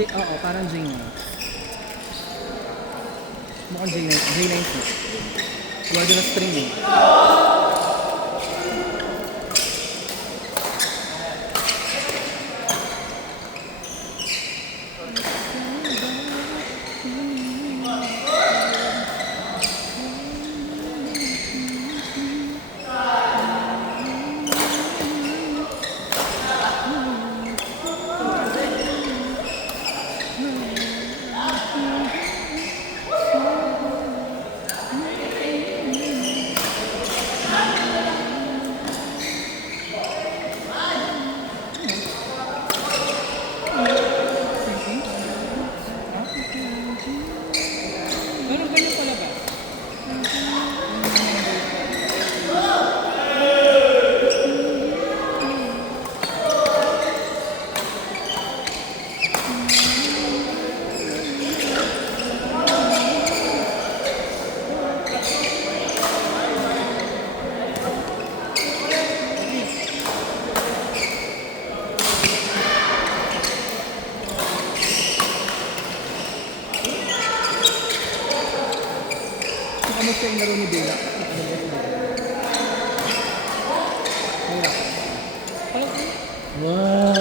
Oo, parang J9. Mukhang J9. Gawa doon na string eh. Pero ganyan pala ba? Kamusta yung laro ni Bella? Mahirap. Parang Wow!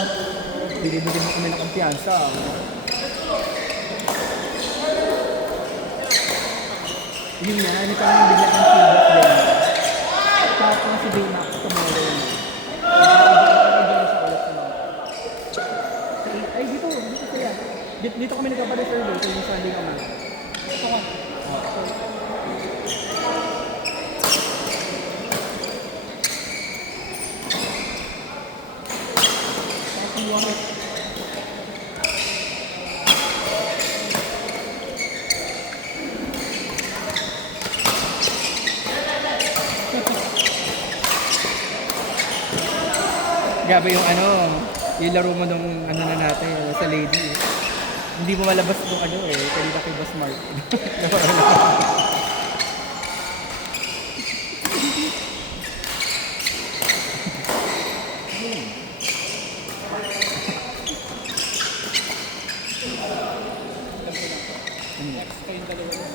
Binibigyan mo kami ng kumpiyansa. Yun nga, hindi pa namin bigla ng feedback din. Tapos si Bella tomorrow yun. Nakakabigyan siya ulit sa mga. Ay, dito kaya. Dito kami nagpapaliserve so yung Sunday kami. ito nga. Tapos yung buwan ko. Grabe yung yung laro mo nung na natin, sa lady. Hindi mo malabas yung kanina kay Boss Mark. Next kayong dalawa.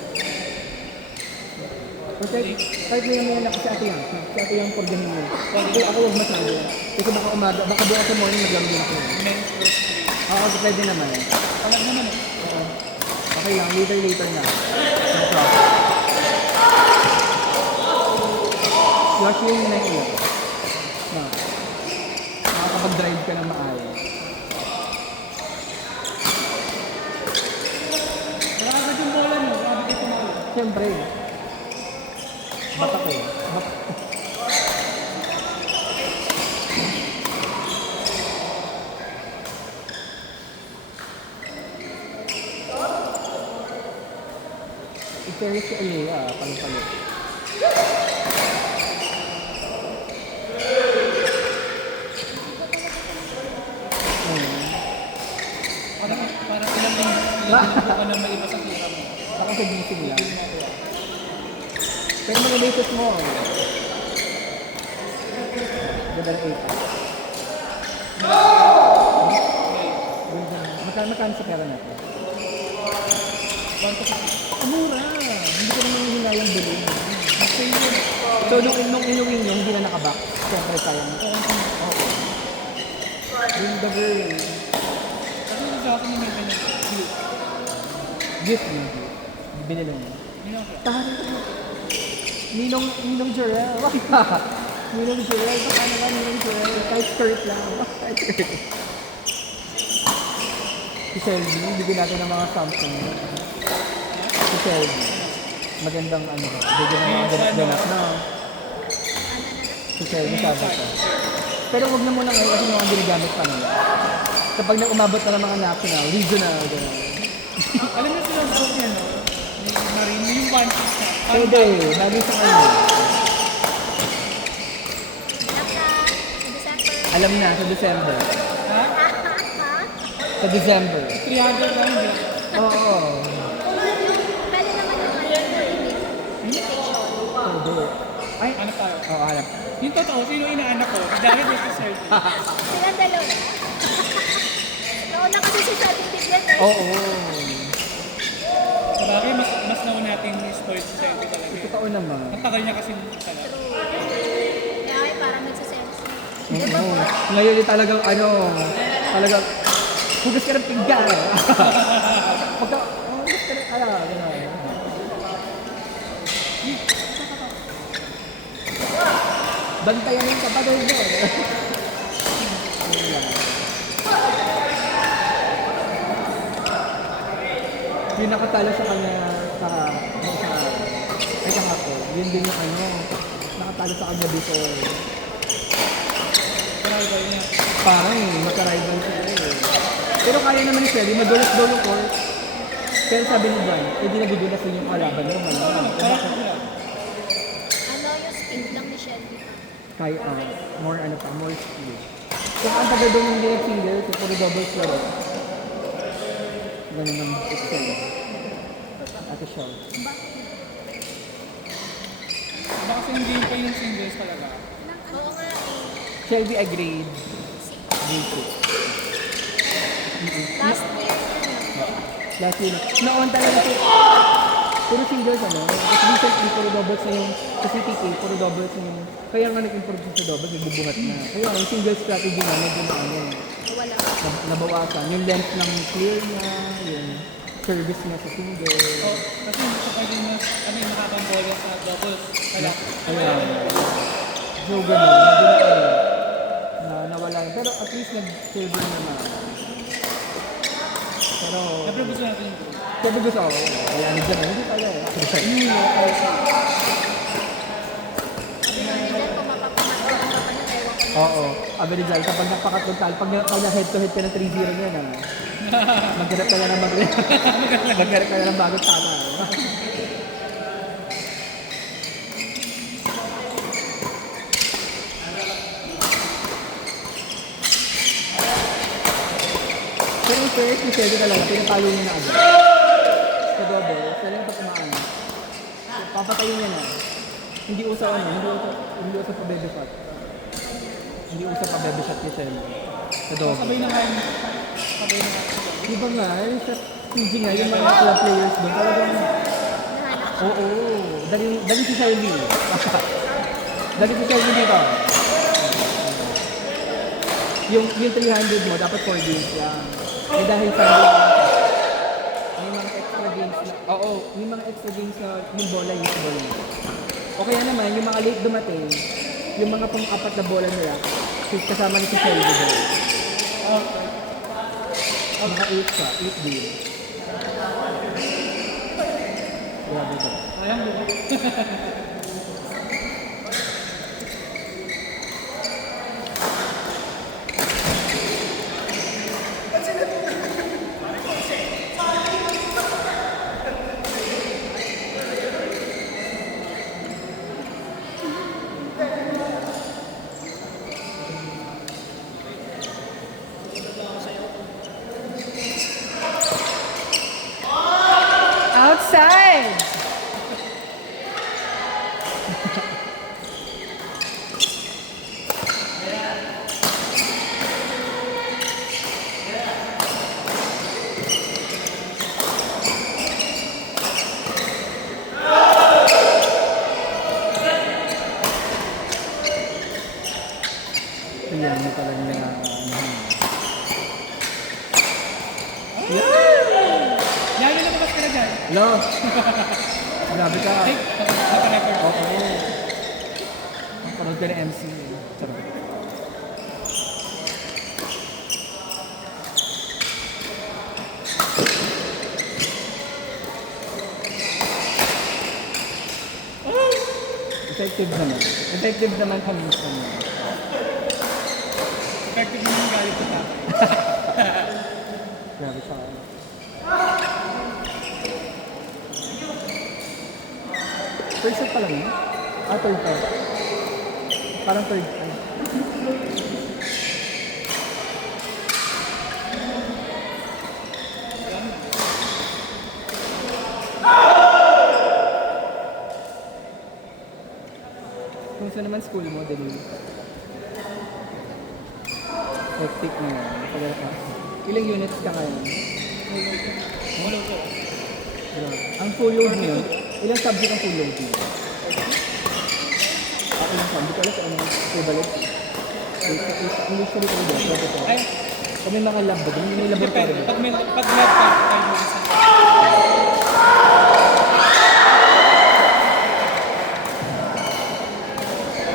Kahit may mga si Ate Yang. Si Ate Yang porgahin mo. Ako huwag masyado. Kasi baka umaga, baka bukas sa morning maglamig din ako. Men's roast play. Oo, pwede naman. Alam naman eh. Oo. Okay lang, later na. No problem. Wash yung na yun. No. Makakapag-drive ka na maayos. Pero agad yung bola mo, grabe kayo tumalo. Siyempre. Bata ko. I-service si Alea, palo-palo. Parang ilang linggo ka na maiba sa tira mo. Baka sa gising lang. Pero mga latest mo. Ganda ng 8. Magkano sa pera natin? 1 to 50. Mura! Hindi ko naman hinayang bilhin. Same yun. So, nung inuwin nyo, hindi na nakaback. Siyempre, sayang. Oo. Yung the girl. Kasi yung sa akin yung may ganyan. Gift mo. Binila mo. Yun ang kaya. Tahan ito. Ninong Jarel. Ninong Jarel. Baka naman Ninong Jarel. Kahit skirt lang. Kahit skirt. Si Shelby, bigyan natin ng mga Samsung. Si Shelby. Magandang bigyan ng mga ganap na. Si Shelby sabi ko. Pero wag na muna ngayon kasi mga ginagamit pa nila. Kapag umabot na ng mga national, regional, gano'n. Alam mo silang joke niya, no? Ni Marine, yung One Piece na. Pwede, lagi sa kayo. Alam na, sa December. Ha? Sa December. 300 lang hindi. Oo. Pwede. Ay, Ano tayo? oo, hanap. Yung totoo, sino inaanak ko? Dahil dito sir. Silang dalawa. Nauna kasi si Shelby bigyan eh. Oo. Sa bagay, mas nauna natin spoiled si Shelby talaga. eh. Totoo naman. Ang tagal niya kasi pala. Kaya ay parang nagsisense. Oo. Ngayon yung talagang talagang hugas ka ng pinggan. Pagka, hugas ka ng, gano'n. Bantayan yung kapatid mo. Ayun lang. Yung nakatalo sa kanya sa kahapon, yun din yung nakatalo sa kanya before. Rival niya. Parang magka-rival sila eh. Pero kaya naman ni Shelly, madulas-dulo ko. Pero sabi ni John, hindi nagudulas din yung kalaban mo. Parang sila. Ano yung speed lang ni Shelby. Kaya, more skill. Kaya ang taga doon yung direct single, so puro doubles laro. Ganun ang excel. Ate Shaw. Baka kasi yung gameplay ng singles talaga. Oo nga eh. Shelby a grade. Grade 2. Last year yun. Last year. Noon talaga siya. Puro singles Tapos recently, puro doubles na yung, sa CTK, puro doubles na yung, kaya nga nag-improve siya sa doubles, nagbubungat na. Kaya yung single strategy na, medyo Wala. nabawasan. Yung length ng clear niya, yung service niya sa single. Oh, kasi gusto pa din mas, yung nakapambola sa doubles. Kaya, Ayan. So, gano'n. Medyo nawala. Pero at least nag-silver naman. Pero, siyempre gusto natin yung goal. sabi gusto ako. Kaya nandiyan na. Hindi tayo Sabi nga nila, kung mapapamatawa ka pa na, ewan ko na. Oo. Sabi ni Jai, kapag napakatlong talo, pag na-head to head ka ng 3-0 niyan, maghanap ka na ng maghanap ka na ng bagong tama. Pero yung first, yung second talaga, pinapalo niya na agad. Sa double, sila yung patumaan. Papatayin niya na. Hindi usa hindi usa pa baby shot. Hindi usa pa baby shot ni Shelly. Sa double. Sabay na nga yung, sabay na nga. Di ba nga, yung sa PG nga, yung mga club players doon, talagang, Nahanap. oo, dali si Shelby. Dali si Shelby dito. Yung 300 mo, dapat 4 games lang. Eh dahil sa may mga extra games na, may mga extra games na yung bola usable na. O kaya naman, yung mga late dumating, yung mga pang-apat na bola nila, kasama ni si Shelby doon. Okay. Mga 8 siya, 8 games. Grabe ba? Sayang, di ba? Outside! Ayan, may talaga na Yan yung lumabas ka na dyan. Hello? Grabe ka. Ay, naka-record. Oo. Panood ka ng MC. Sarap. Effective naman. Effective naman paminsan mo. Effective naman yung galit sa tatay. Grabe siya. First set pa lang yun? Third pa. Parang third. Kung saan naman school mo, dali. Hectic na yan. Pagkala ka. Ilang units ka ngayon? Wala ko. Ang full load mo yun, ilang subject ang full load mo? Ako lang sabi ko alam kung anong equivalent. English study ko doon, pwede ko. Ay, Kung may mga lab ba doon, may laboratory depende. ba? Pag lab ka, tayo mo isa.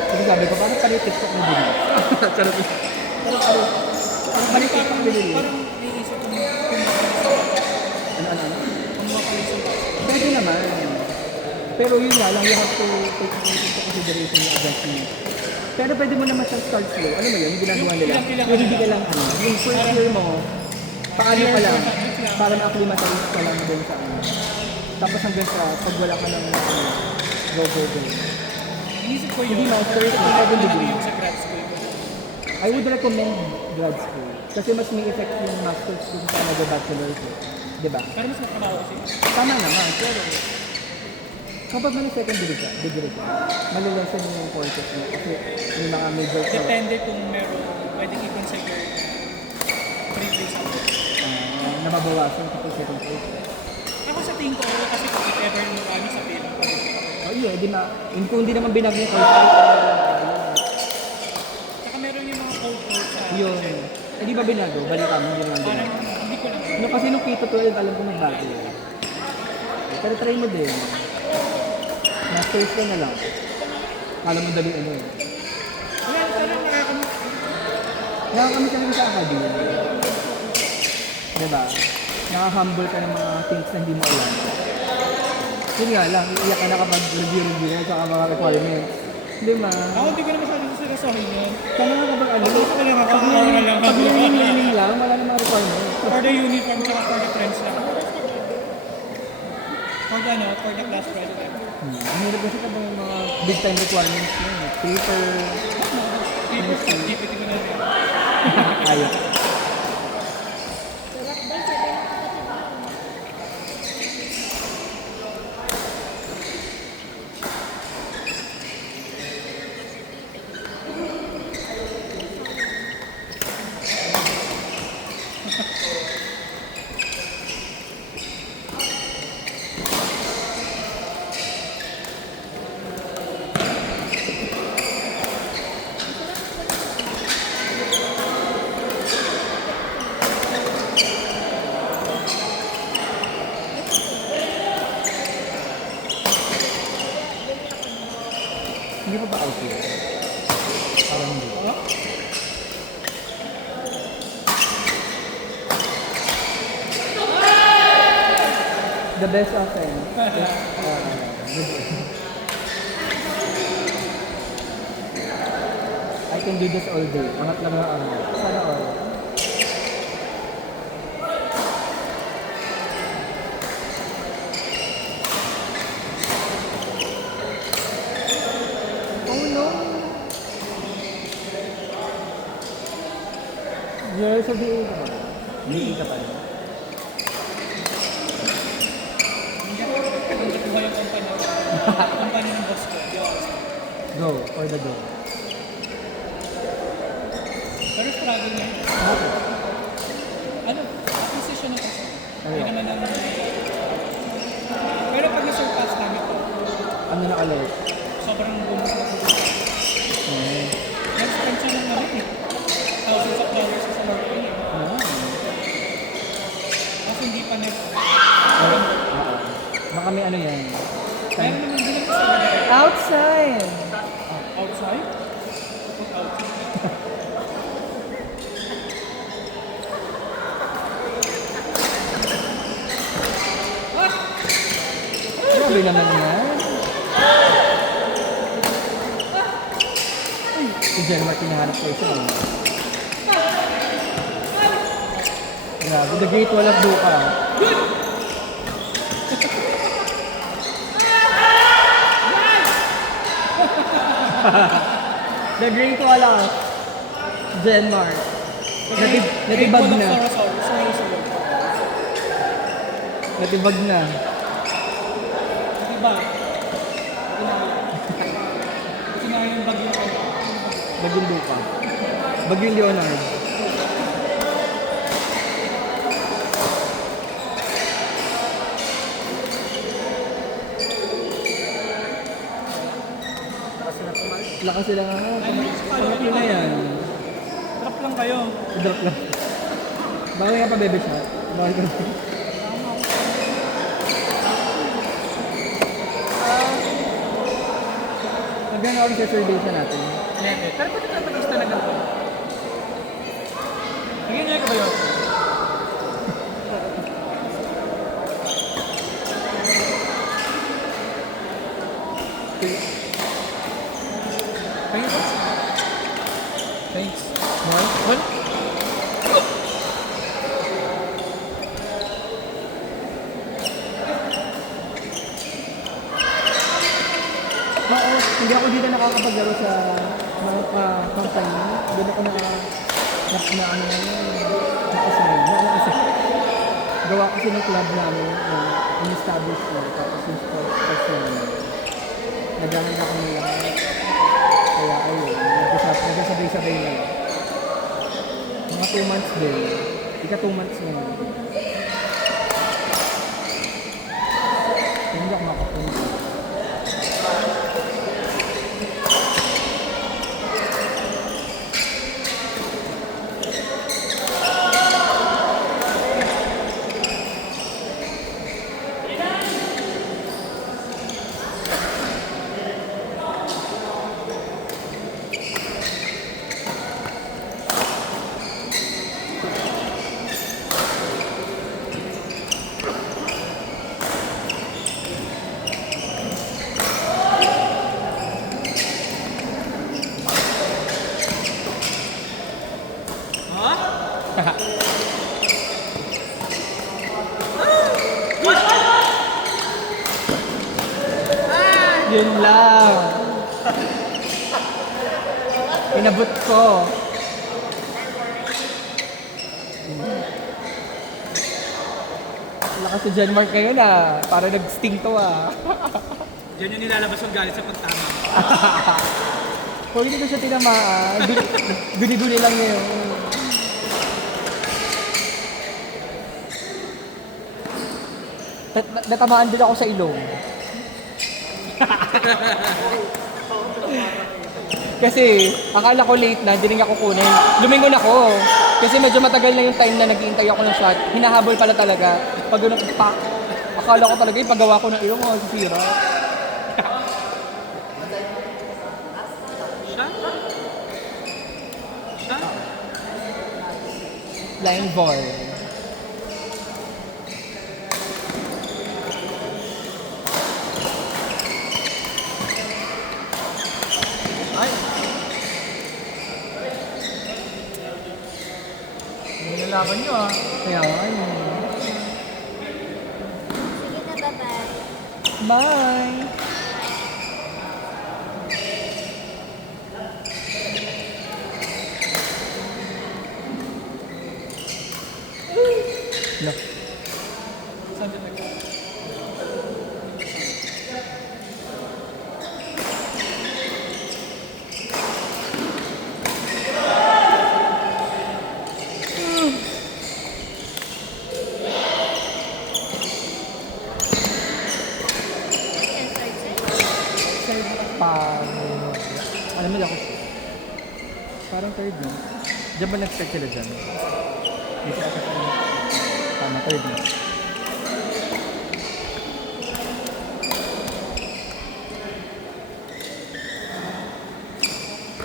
Kasi sabi ko, parang pala yung TikTok mo din. Charot. Parang pala yung TikTok mo din. Parang naiisip ko kung Ano? makaisip. Pwede naman. Pero yun nga lang, you have to take into consideration yung adjustment. Pero pwede mo naman siyang start slow. Ano mo yun? Yung ginagawa nila. Yung hindi ka lang ano. Yung first year mo, paano ka lang? Para ma-acclimatize ka lang dun sa ano. Tapos hanggang sa pag wala ka ng go. Inisip ko Hindi yun. masters, Ito ang ko 7 na degree. yung sa grad school ko. I would recommend grad school. Kasi mas may effect yung masters kung sa nag-bachelor ko. Diba? Pero mas matrabaho kasi. Tama naman, pero kapag may second degree ka, malilesen mo yung courses mo kasi may mga major courses. Depende kung meron pwedeng i-consider previous ako. Na mabawasan kapag second course. Ako sa tingin ko, kasi kung if ever mo kami sa bilang pa rin. Oh yeah, di ma, kung di naman binag niya course, Saka meron yung mga code sa yun. Eh di ba binago? Balikan mo, hindi naman parang binago. hindi ko lang. No, kasi nung K-12, alam ko nagbago yun. Pero try mo din. Masters ka na lang. Kala mo dali ano eh. Wala, parang nakakamit. Nakakamit ka lang sa academy. Diba? Nakahumble ka ng mga things na hindi mo alam. Yun nga lang, iiyak ka na kapag review na sa mga requirements. Diba? Ako hindi ko na masyadong sinasahin yun. Kaya nga kapag ano, Ako lang ako, pag ako lang ako. learning lang, wala na mga requirements. For the uniform tsaka for the friends lang. For the ano, for the class president. Ang hirap kasi kapag yung mga big time requirements yun. Paper, Paper activity ko na rin. ayos. Sarap ba? 7 kapatid mo. Hindi pa ba out yun? Parang hindi. The best of them. I can do this all day. Angat lang ang angat. Sana all. Oh no! You're sa BA ka ba? BA ka pa rin. Hindi ko ba yung company? Company ng boss ko. Go, for the go. Pero struggle na yun. Okay. Ano? Acquisition ng kasi. Ano? Hindi naman ang... Pero pag na-surpass namin ito, Ano na alert? sobrang bonus na po. Okay. Nag-spend siya ng ano eh. Thousands of dollars sa marketing eh. Kasi hindi pa net. Baka may ano yan. Meron naman din ako sa Outside! outside. Put outside. Grabe naman yan. Si Jen Martin hinahanap ko isa. Grabe, the great wall of Duka. The great wall of Denmark. Natibag na. Natibag na. Diba? Kinaya yung bagyo ko. Bagyong Duka. Bagyong Leonard. Lakas sila nga. Sarap yun na yan. Drop lang kayo. I-drop lang. Bawal nga pa baby shot. Bawal ka. Hanggang ako sa survey natin. Hindi. Pero pati tapagis na ganito. Nag-enjoy ka ba yun? Thanks. Thanks. One. Oo, hindi ako dito nakakapaglaro sa mga company. Doon ako na ano na naka-assign. Gawa kasi ng club namin na in-establish ko. Tapos yung sports namin. Naghahanap ako nila. Kaya ayun, nagkasabay-sabay na. Mga 2 months din. Ika 2 months na yun. Hindi ako makapunta. Yun lang. Inabot ko. Lakas si John Mark ngayon ah. Para nag-sting to ah. Yan yung nilalabas yung galit sa pagtama. Kung hindi ko siya tinamaan, guni-guni lang yun. Natamaan din ako sa ilong. Kasi akala ko late na, hindi rin ako kunin. Lumingon ako. Kasi medyo matagal na yung time na nag-iintay ako ng shot. Hinahabol pala talaga. Pag gano'n, pak. Akala ko talaga yung paggawa ko ng ilong, sisira. Line ball. Ay! Hindi nalaman nyo ah. Kaya nga yun. Sige na, bye-bye. Bye! No. Saan dito? Yan, third set. Alam mo ako. Parang third na. Diyan ba nag-start sila dyan? Dito ako sa tama, third na.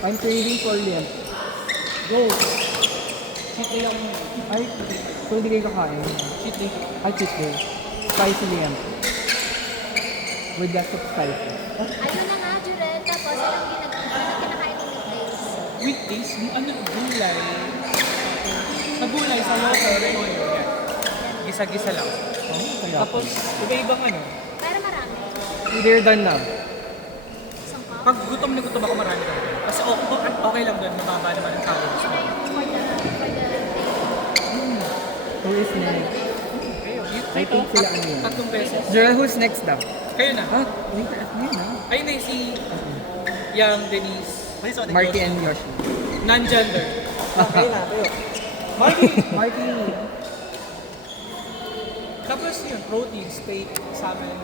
I'm craving for liam. Go! Cheat day ako. Ay, kung hindi kayo kakain. Cheat day. Ay, cheat day. Spicy liam. With lots of spicy. Ayun na nga, Jurel. Tapos, anong kinakain ng weekdays? Weekdays, ano, gulay. Sa gulay, sa local, toyo. Yan. Gisa-gisa lang. Oh, kaya. Tapos, iba-ibang ano. Pero marami. Either done na. Isang cup. Pag gutom na gutom ako, marami lang. Kasi okay lang doon, mababa naman ang calories. Ito yung for the day. Who is next? I think sila ano yun. 3 pesos. Gerald, who's next daw? Kayo na. Ah, later at yun ah. Kayo na yung si Yang, Denise. Marky and Yoshi. Non-gender. Okay na, kayo. Marky! Marky. Tapos yun, protein, steak, salmon.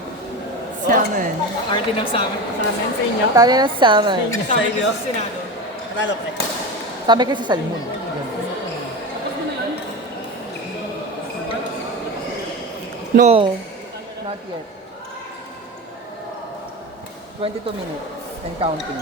Salmon. Arte ng salmon. Salmon sa inyo? Tali ng salmon. Sa inyo? Sa Senado. Nanalo pre. Sabi kasi salmon. No. Not yet. 22 minutes and counting.